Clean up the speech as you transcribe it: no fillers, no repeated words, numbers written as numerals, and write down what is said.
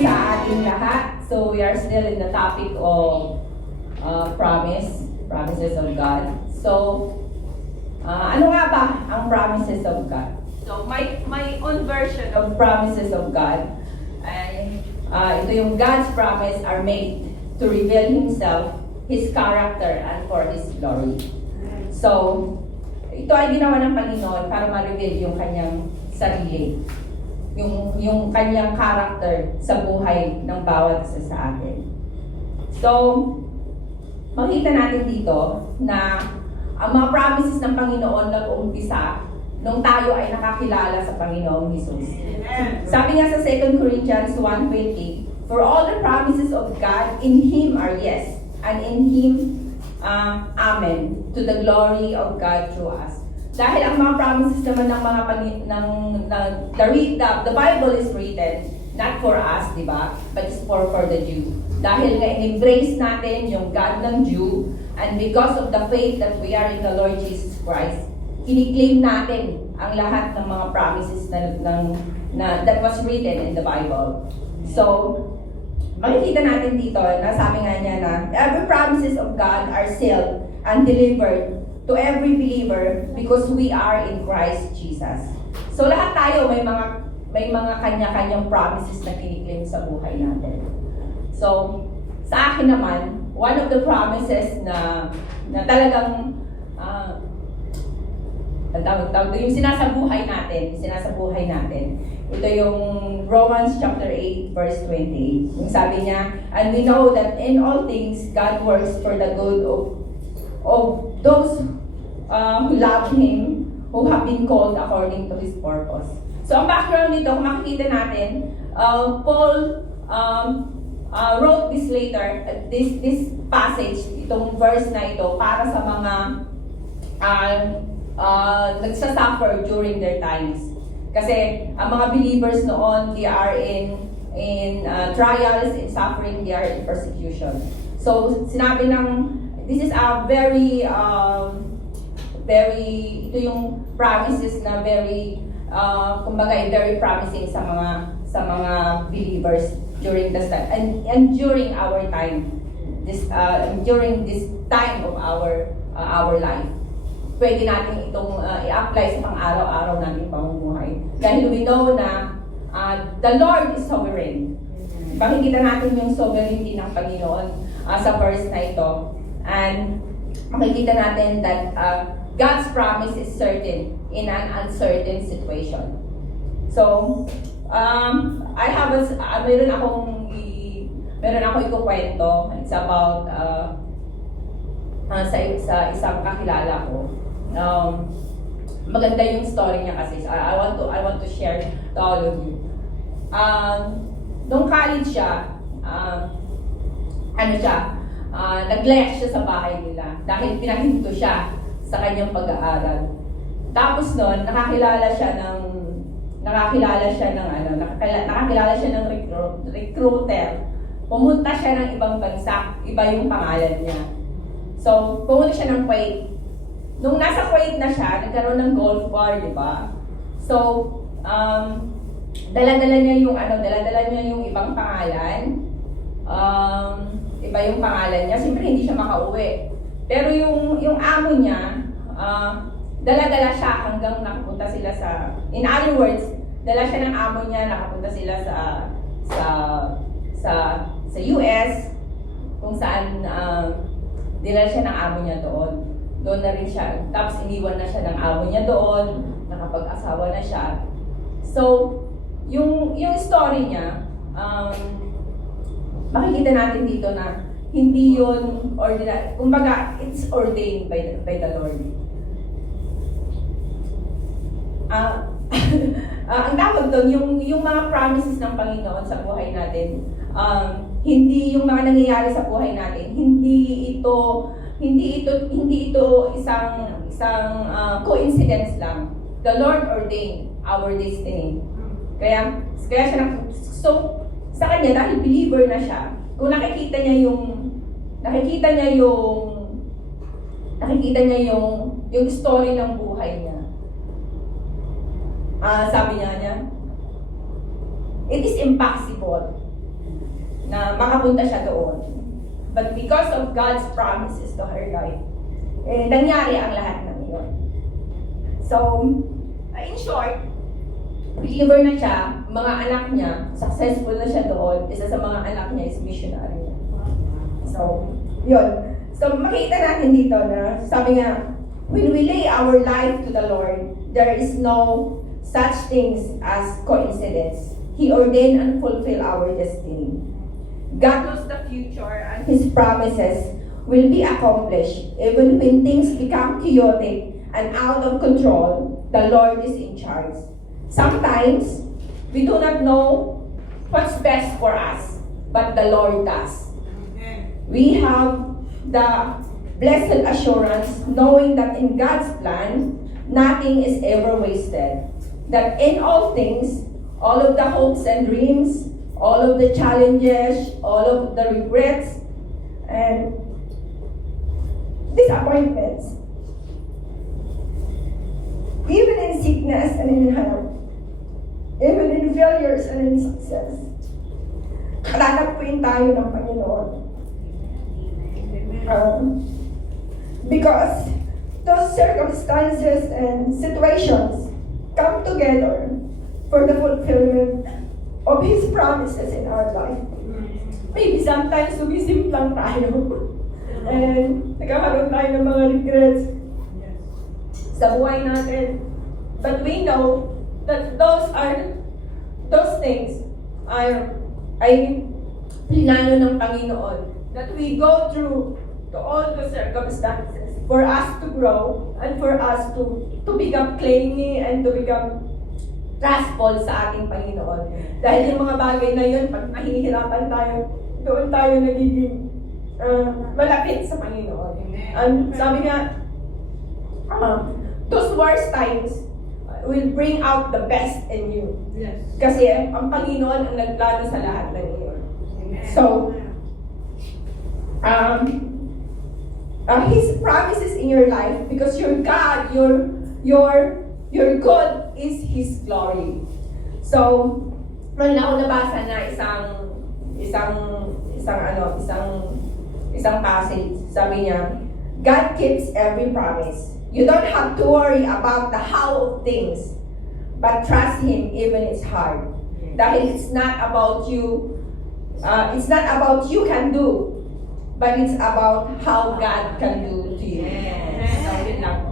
sa ating lahat. So we are still in the topic of promises of God. So, ano nga ba ang promises of God? So my own version of promises of God ay ito yung God's promise are made to reveal Himself, His character, and for His glory. So, ito ay ginawa ng Panginoon para ma-reveal yung kanyang sarili. Yung kanyang character sa buhay ng bawat isa sa atin. So, makita natin dito na ang mga promises ng Panginoon nag-uumpisa nung tayo ay nakakilala sa Panginoong Jesus. Sabi nga sa 2 Corinthians 1:20, "For all the promises of God in Him are yes, and in Him, amen, to the glory of God through us." Dahil ang mga promises naman ng mga the Bible is written not for us, di ba? But it's for the Jew. Dahil nga in-embrace natin yung God ng Jew, and because of the faith that we are in the Lord Jesus Christ, kiniklaim natin ang lahat ng mga promises that was written in the Bible. So, makikita natin dito, nasabi nga niya na every promises of God are sealed and delivered to every believer because we are in Christ Jesus. So lahat tayo may mga kanya-kanyang promises na kiniklaim sa buhay natin. So sa akin naman, one of the promises na talagang yung sinasabuhay natin. Ito yung Romans chapter 8 verse 28. Yung sabi niya, "And we know that in all things God works for the good of those who love Him, who have been called according to His purpose." So ang background nito, kung makikita natin, Paul wrote this later, this passage, itong verse na ito, para sa mga nagsasuffer during their times. Kasi ang mga believers noon, they are in trials, in suffering, they are in persecution. So sinabi this is a very ito yung promises na kumbaga very promising sa mga believers during this time and during our time, during this time of our life. Pwede natin itong i-apply sa pang-araw-araw nating pamumuhay. Dahil we know na the Lord is sovereign. Makikita natin yung sovereignty ng Panginoon sa verse na ito. And makikita natin that God's promise is certain in an uncertain situation. So, meron akong ikukwento. It's about sa isang kakilala ko. Maganda yung story niya kasi. I want to share to all of you. Nung college siya, nag-left siya sa bahay nila dahil pinahinto siya sa kanyang pag-aaral. Tapos noon, nakakilala siya ng recruiter. Pumunta siya ng ibang bansa, iba yung pangalan niya. So, pumunta siya ng Kuwait. Nung nasa Kuwait na siya, nagkaroon ng Gulf War, di ba? So, dala-dala niya yung ibang pangalan. Iba yung pangalan niya. Siyempre, hindi siya makauwi. Pero yung amo niya, dala-dala siya hanggang nakapunta sila in other words, dala siya ng amo niya, nakapunta sila sa US, kung saan dinala siya ng amo niya doon. Doon na rin siya. Tapos iniwan na siya ng amo niya doon, nakapag-asawa na siya. So, yung story niya, makikita natin dito na hindi yun ordinary. Kumbaga, it's ordained by the Lord. Ang tawag doon, yung mga promises ng Panginoon sa buhay natin, hindi yung mga nangyayari sa buhay natin, hindi ito isang coincidence lang. The Lord ordained our destiny. Kaya sa kanya, dahil believer na siya, kung nakikita niya yung story ng buhay niya, sabi niya, it is impossible na makapunta siya doon. But because of God's promises to her life, nangyari ang lahat ng iyon. So, in short, believer na siya, mga anak niya, successful na siya doon, isa sa mga anak niya is missionary. So, yun. So, makita natin dito na, sabi nga, when we lay our life to the Lord, there is no such things as coincidence. He ordained and fulfilled our destiny. God knows the future and His promises will be accomplished. Even when things become chaotic and out of control, the Lord is in charge. Sometimes, we do not know what's best for us, but the Lord does. We have the blessed assurance knowing that in God's plan, nothing is ever wasted. That in all things, all of the hopes and dreams, all of the challenges, all of the regrets, and disappointments, even in sickness and in health, even in failures and in success, tatanggapin tayo ng Panginoon. Because those circumstances and situations come together for the fulfillment of His promises in our life. Maybe sometimes sumisim lang tayo. And nagkakaroon tayo ng mga regrets sa buhay natin. But we know that those things ay plinano ng Panginoon. That we go through to all the circumstances for us to grow and for us to become clingy and to become trustful sa ating Panginoon. Dahil yung mga bagay na yun, pag nahihirapan tayo, doon tayo nagiging malapit sa Panginoon. And sabi nga, those worst times will bring out the best in you. Yes. Kasi ang Panginoon ang nagplano sa lahat ng iyon. So, His promises in your life, because your God, your God is His glory. So, meron ako nabasa na isang passage. Sabi niya, God keeps every promise. You don't have to worry about the how of things, but trust Him even it's hard. Dahil it's not about you can do, but it's about how God can do to you. So, yun lang.